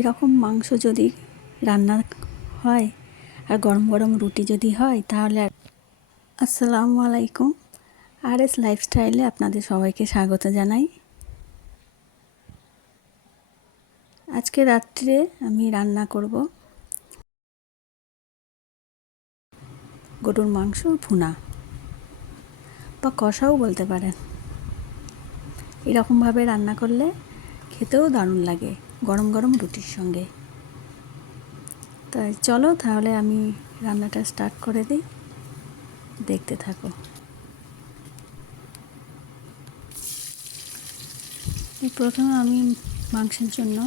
এরকম মাংস যদি রান্না হয় আর গরম গরম রুটি যদি হয় তাহলে আসসালামু আলাইকুম। আর এস লাইফস্টাইলে আপনাদের সবাইকে স্বাগত জানাই। আজকে রাত্রে আমি রান্না করব গরুর মাংস ভুনা বা কষাও বলতে পারেন। এরকমভাবে রান্না করলে খেতেও দারুণ লাগে গরম গরম রুটির সঙ্গে। তাই চলো তাহলে আমি রান্নাটা স্টার্ট করে দিই, দেখতে থাকো। প্রথমে আমি মাংসের জন্য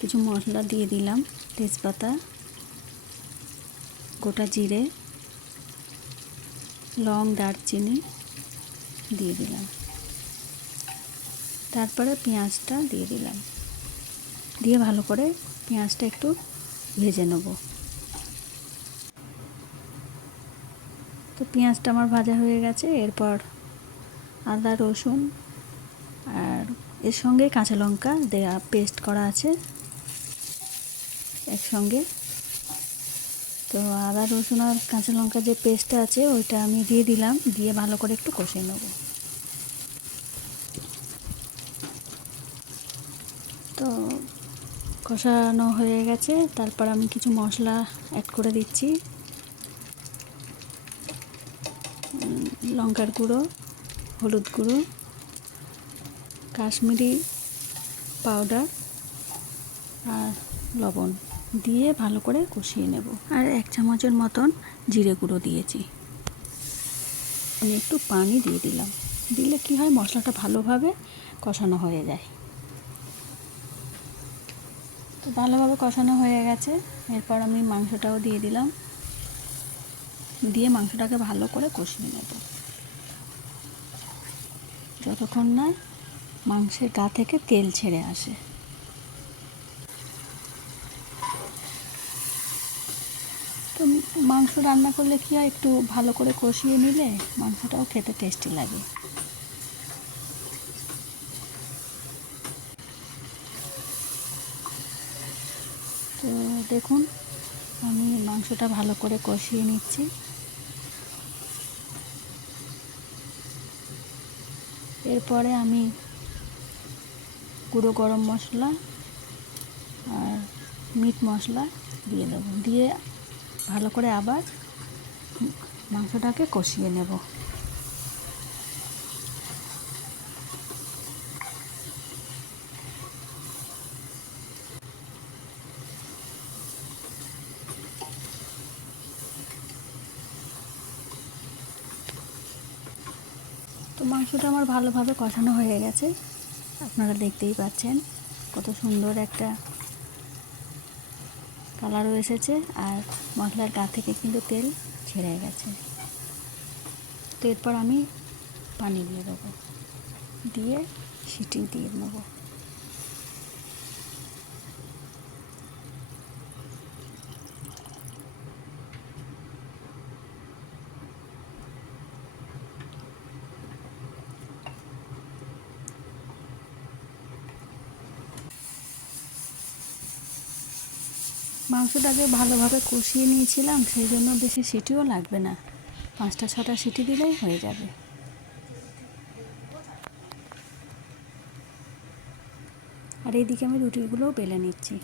কিছু মশলা দিয়ে দিলাম। তেজপাতা, গোটা জিরে, লং, দারচিনি দিয়ে দিলাম। তারপরে পেঁয়াজটা দিয়ে দিলাম, দিয়ে ভালো করে পেঁয়াজটা একটু ভেজে নেব। তো পেঁয়াজটা আমার ভাজা হয়ে গেছে। এরপর আদা, রসুন আর এর সঙ্গে কাঁচা লঙ্কা দেয়া পেস্ট করা আছে একসঙ্গে। তো আদা, রসুন আর কাঁচা লঙ্কা যে পেস্টটা আছে ওইটা আমি দিয়ে দিলাম, দিয়ে ভালো করে একটু কষিয়ে নেব। তো কষানো হয়ে গেছে। তারপর আমি কিছু মশলা অ্যাড করে দিচ্ছি। লঙ্কার গুঁড়ো, হলুদ গুঁড়ো, কাশ্মীরি পাউডার আর লবণ দিয়ে ভালো করে কষিয়ে নেব। আর 1 চামচের মতন জিরে গুঁড়ো দিয়েছি। আমি একটু পানি দিয়ে দিলাম, দিলে কি হয় মশলাটা ভালোভাবে কষানো হয়ে যায়। তো ভালোভাবে কষানো হয়ে গেছে। এরপর আমি মাংসটাও দিয়ে দিলাম, দিয়ে মাংসটাকে ভালো করে কষিয়ে নেব যতক্ষণ না মাংসের গা থেকে তেল ছেড়ে আসে। তো মাংস রান্না করলে কি হয়, একটু ভালো করে কষিয়ে নিলে মাংসটাও খেতে টেস্টি লাগে। তো দেখুন আমি মাংসটা ভালো করে কষিয়ে নিচ্ছি। এরপরে আমি গুঁড়ো গরম মশলা আর মিট মশলা দিয়ে দেবো, দিয়ে ভালো করে আবার মাংসটাকে কষিয়ে নেব। তো মাংসটা আমার ভালোভাবে কষানো হয়ে গেছে, আপনারা দেখতেই পাচ্ছেন কত সুন্দর একটা কালারও এসেছে আর মশলার গা থেকে কিন্তু তেল ছেড়ে গেছে। তো এরপর আমি পানি দিয়ে দেবো, দিয়ে সিটি দিয়ে নেব। মাংসটাকে ভালোভাবে কষিয়ে নিয়েছিলাম, সেই জন্য বেশি সিটিও লাগবে না, 5-6টা সিটি দিলেই হয়ে যাবে। আর এইদিকে আমি রুটিগুলোও বেলে নিচ্ছি।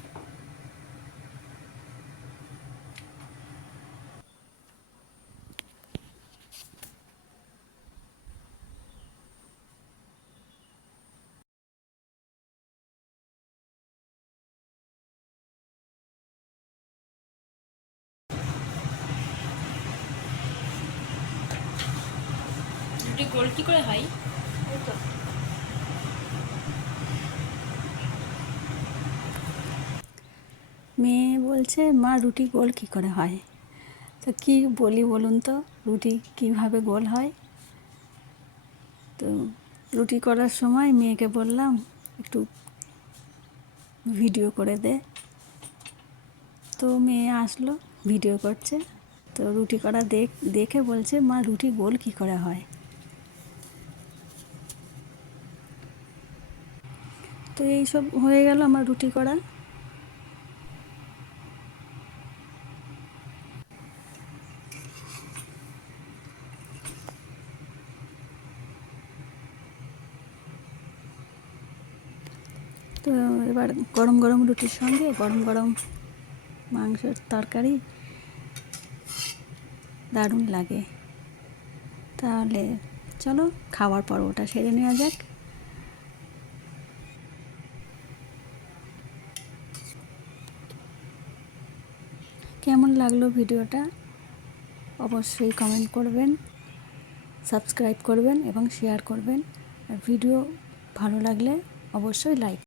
রুটি গোল কি করে হয়? মেয়ে বলছে, মা রুটি গোল কী করে হয়? তো কী বলি বলুন তো, রুটি কীভাবে গোল হয়? তো রুটি করার সময় মেয়েকে বললাম একটু ভিডিও করে দে। তো মেয়ে আসলো, ভিডিও করছে। তো রুটি করা দেখে বলছে, মা রুটি গোল কী করে হয়? তো এই সব হয়ে গেল আমার রুটি করা। তো এবার গরম গরম রুটির সঙ্গে গরম গরম মাংসের তরকারি দারুণ লাগে। তাহলে চলো খাওয়ার পর ওটা সেরে নেওয়া যাক। কেমন লাগলো ভিডিওটা অবশ্যই কমেন্ট করবেন, সাবস্ক্রাইব করবেন এবং শেয়ার করবেন। আর ভিডিও ভালো লাগলে অবশ্যই লাইক